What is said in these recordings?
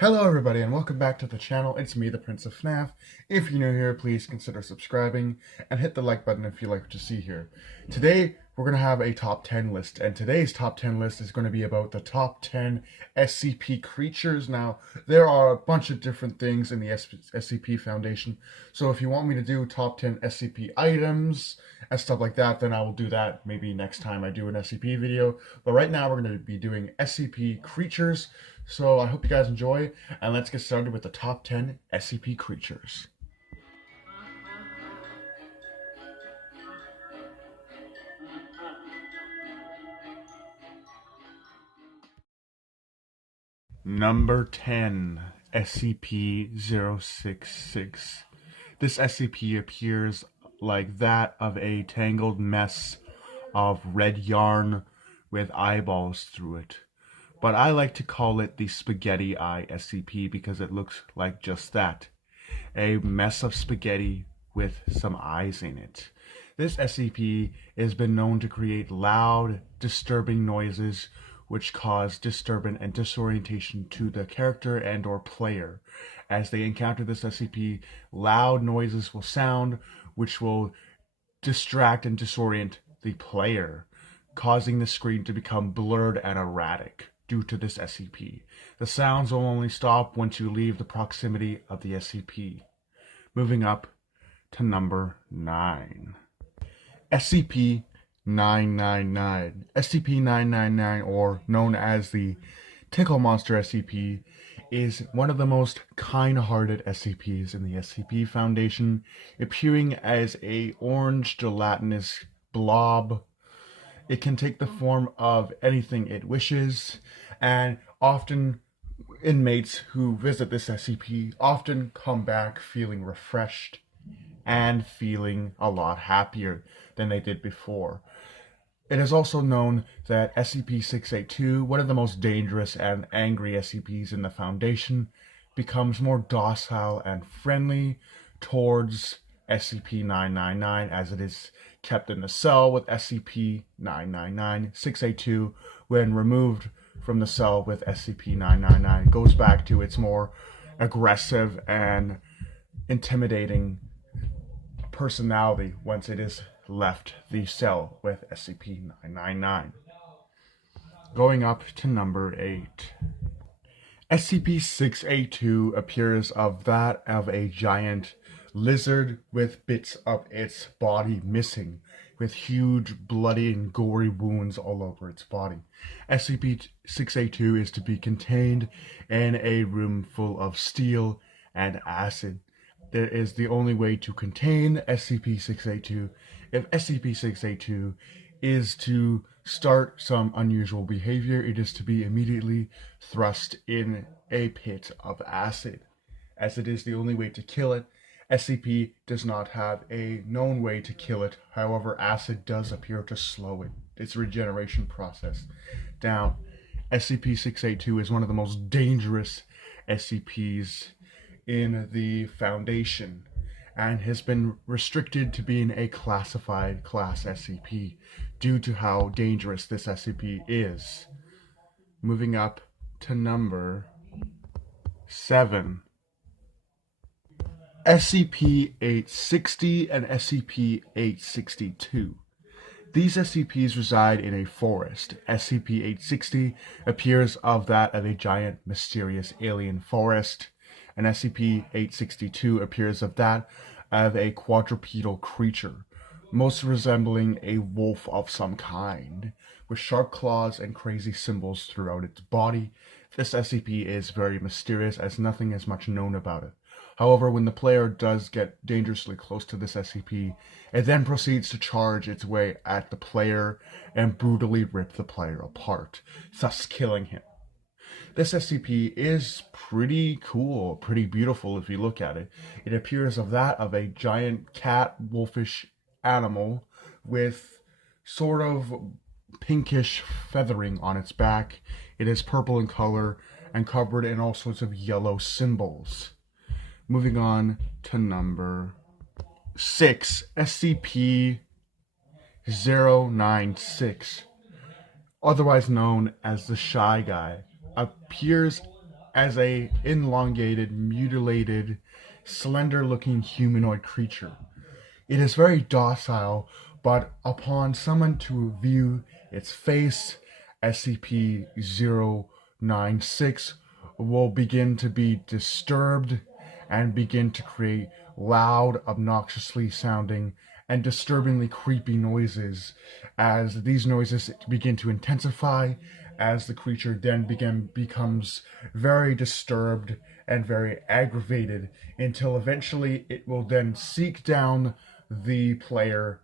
Hello everybody and welcome back to the channel. It's me, the Prince of FNAF. If you're new here, please consider subscribing and hit the like button if you like what you see here. Today, we're going to have a top 10 list, and today's top 10 list is going to be about the top 10 SCP creatures. Now, there are a bunch of different things in the SCP Foundation, so if you want me to do top 10 SCP items and stuff like that, then I will do that maybe next time I do an SCP video. But right now, we're going to be doing SCP creatures. So I hope you guys enjoy, and let's get started with the top 10 SCP creatures. Number 10, SCP-066. This SCP appears like that of a tangled mess of red yarn with eyeballs through it. But I like to call it the Spaghetti Eye SCP because it looks like just that. A mess of spaghetti with some eyes in it. This SCP has been known to create loud, disturbing noises which cause disturbance and disorientation to the character and or player. As they encounter this SCP, loud noises will sound which will distract and disorient the player, causing the screen to become blurred and erratic due to this SCP. The sounds will only stop once you leave the proximity of the SCP. Moving up to number 9. SCP-999. SCP-999, or known as the Tickle Monster SCP, is one of the most kind-hearted SCPs in the SCP Foundation, appearing as a orange gelatinous blob. It can take the form of anything it wishes, and often inmates who visit this SCP often come back feeling refreshed and feeling a lot happier than they did before. It is also known that SCP-682, one of the most dangerous and angry SCPs in the Foundation, becomes more docile and friendly towards SCP-999 as it is kept in the cell with SCP-999. 682, when removed from the cell with SCP-999, goes back to its more aggressive and intimidating personality once it is left the cell with SCP-999. Going up to number 8. SCP-682 appears of that of a giant lizard with bits of its body missing, with huge bloody and gory wounds all over its body. SCP-682 is to be contained in a room full of steel and acid. That is the only way to contain SCP-682. If SCP-682 is to start some unusual behavior, it is to be immediately thrust in a pit of acid, as it is the only way to kill it. SCP does not have a known way to kill it. However, acid does appear to slow its regeneration process down. SCP-682 is one of the most dangerous SCPs in the Foundation and has been restricted to being a classified class SCP due to how dangerous this SCP is. Moving up to number 7. SCP-860 and SCP-862. These SCPs reside in a forest. SCP-860 appears of that of a giant mysterious alien forest, and SCP-862 appears of that of a quadrupedal creature, most resembling a wolf of some kind, with sharp claws and crazy symbols throughout its body. This SCP is very mysterious as nothing is much known about it. However, when the player does get dangerously close to this SCP, it then proceeds to charge its way at the player and brutally rip the player apart, thus killing him. This SCP is pretty cool, pretty beautiful if you look at it. It appears of that of a giant cat wolfish animal with sort of pinkish feathering on its back. It is purple in color and covered in all sorts of yellow symbols. Moving on to number 6, SCP-096, otherwise known as the Shy Guy, appears as a elongated, mutilated, slender-looking humanoid creature. It is very docile, but upon someone to view its face, SCP-096 will begin to be disturbed and begin to create loud, obnoxiously sounding, and disturbingly creepy noises as these noises begin to intensify as the creature then becomes very disturbed and very aggravated until eventually it will then seek down the player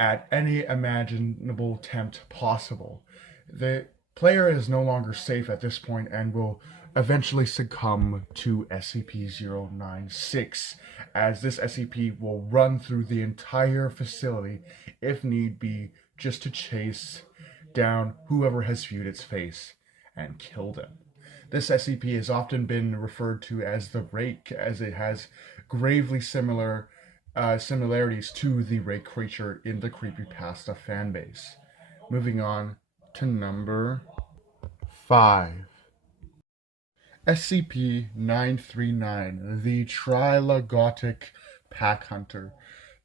at any imaginable attempt possible. The player is no longer safe at this point and will eventually succumb to SCP-096, as this SCP will run through the entire facility, if need be, just to chase down whoever has viewed its face and kill them. This SCP has often been referred to as the Rake, as it has gravely similarities to the Rake creature in the creepypasta fanbase. Moving on to number 5. SCP-939, the Trilogotic Pack Hunter.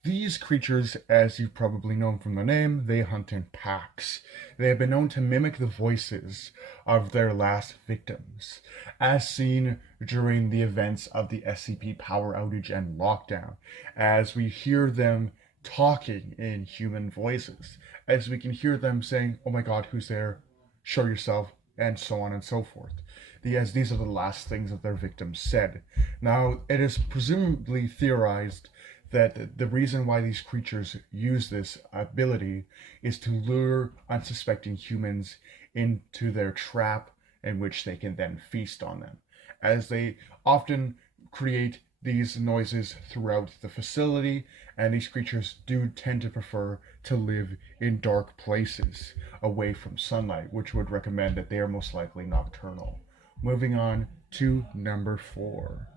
These creatures, as you've probably known from the name, they hunt in packs. They have been known to mimic the voices of their last victims, as seen during the events of the SCP power outage and lockdown, as we hear them talking in human voices, as we can hear them saying, "Oh my god, who's there? Show yourself," and so on and so forth. As these are the last things that their victims said. Now, it is presumably theorized that the reason why these creatures use this ability is to lure unsuspecting humans into their trap, in which they can then feast on them, as they often create these noises throughout the facility, and these creatures do tend to prefer to live in dark places away from sunlight, which would recommend that they are most likely nocturnal. Moving on to number 4.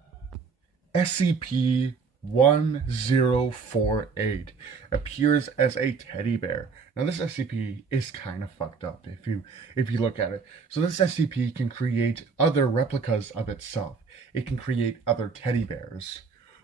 SCP-1048 appears as a teddy bear. Now this SCP is kind of fucked up if you look at it. So this SCP can create other replicas of itself. It can create other teddy bears,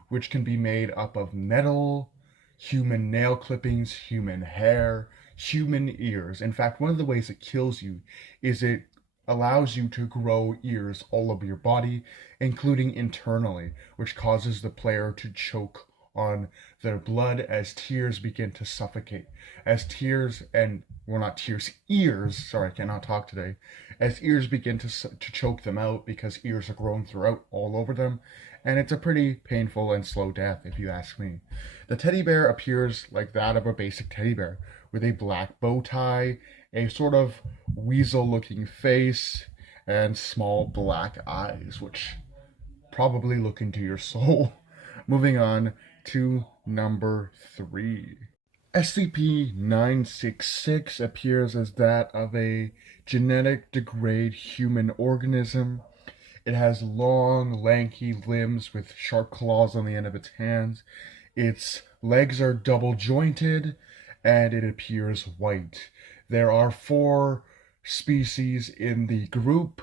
which can be made up of metal, human nail clippings, human hair, human ears. In fact, one of the ways it kills you is it allows you to grow ears all over your body, including internally, which causes the player to choke on their blood as tears begin to suffocate. As tears and, well, not tears, ears, sorry, I cannot talk today, as ears begin to choke them out because ears are grown throughout all over them, and it's a pretty painful and slow death if you ask me. The teddy bear appears like that of a basic teddy bear, with a black bow tie, a sort of weasel-looking face, and small black eyes, which probably look into your soul. Moving on to number 3. SCP-966 appears as that of a genetic degrade human organism. It has long, lanky limbs with sharp claws on the end of its hands. Its legs are double jointed, and it appears white. There are 4 species in the group.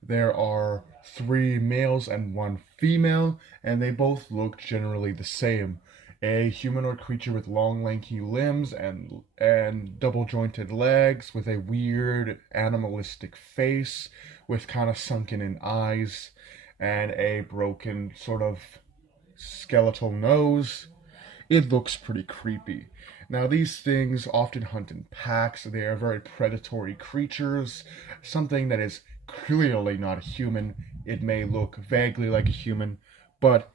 There are 3 males and 1 female, and they both look generally the same. A humanoid creature with long, lanky limbs and double jointed legs, with a weird animalistic face, with kind of sunken in eyes, and a broken sort of skeletal nose. It looks pretty creepy. Now, these things often hunt in packs. They are very predatory creatures. Something that is clearly not a human. It may look vaguely like a human, but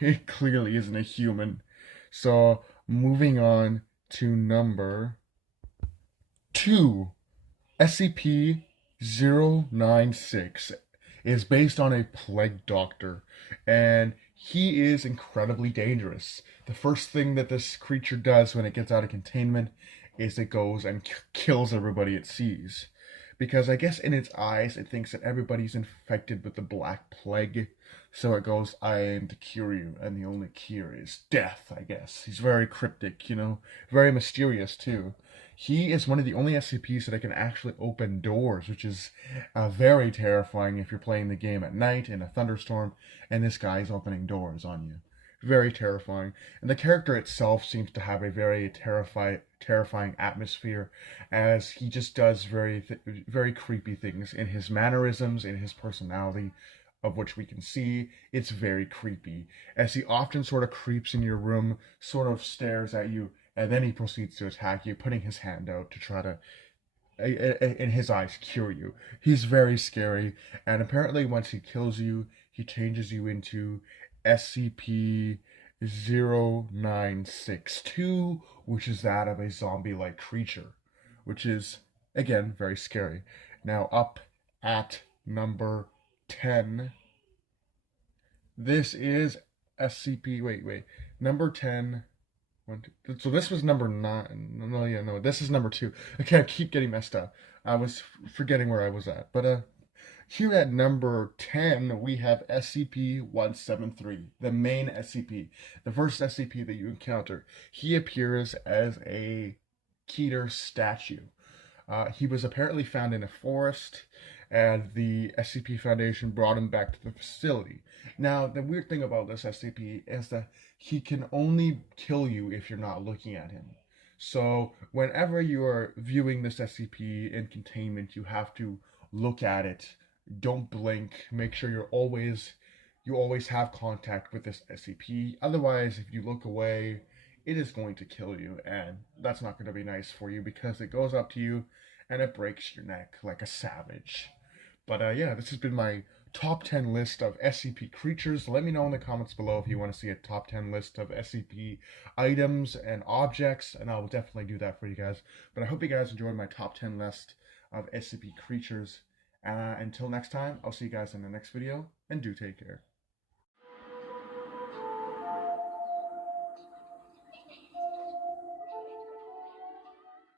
it clearly isn't a human. So, moving on to number 2. SCP-096 is based on a plague doctor, and he is incredibly dangerous. The first thing that this creature does when it gets out of containment is it goes and kills everybody it sees. Because I guess in its eyes it thinks that everybody's infected with the Black Plague. So it goes, "I aim to cure you, and the only cure is death," I guess. He's very cryptic, very mysterious too. He is one of the only SCPs that can actually open doors, which is very terrifying if you're playing the game at night in a thunderstorm and this guy is opening doors on you. Very terrifying. And the character itself seems to have a very terrifying atmosphere, as he just does very creepy things in his mannerisms, in his personality, of which we can see. It's very creepy, as he often sort of creeps in your room, sort of stares at you, and then he proceeds to attack you, putting his hand out to try to, in his eyes, cure you. He's very scary, and apparently once he kills you, he changes you into SCP-0962, which is that of a zombie-like creature, which is, again, very scary. Now, up at number 10, this is SCP, wait, number 10. So this was number 9. No, yeah, no, this is number 2. Okay, I keep getting messed up. I was forgetting where I was at. But here at number 10, we have SCP-173, the main SCP, the first SCP that you encounter. He appears as a Keter statue. He was apparently found in a forest, and the SCP Foundation brought him back to the facility. Now, the weird thing about this SCP is that he can only kill you if you're not looking at him. So, whenever you are viewing this SCP in containment, you have to look at it. Don't blink. Make sure you always have contact with this SCP. Otherwise, if you look away, it is going to kill you, and that's not going to be nice for you, because it goes up to you and it breaks your neck like a savage. But yeah, this has been my top 10 list of SCP creatures. Let me know in the comments below if you want to see a top 10 list of SCP items and objects, and I will definitely do that for you guys. But I hope you guys enjoyed my top 10 list of SCP creatures. Until next time, I'll see you guys in the next video, and do take care.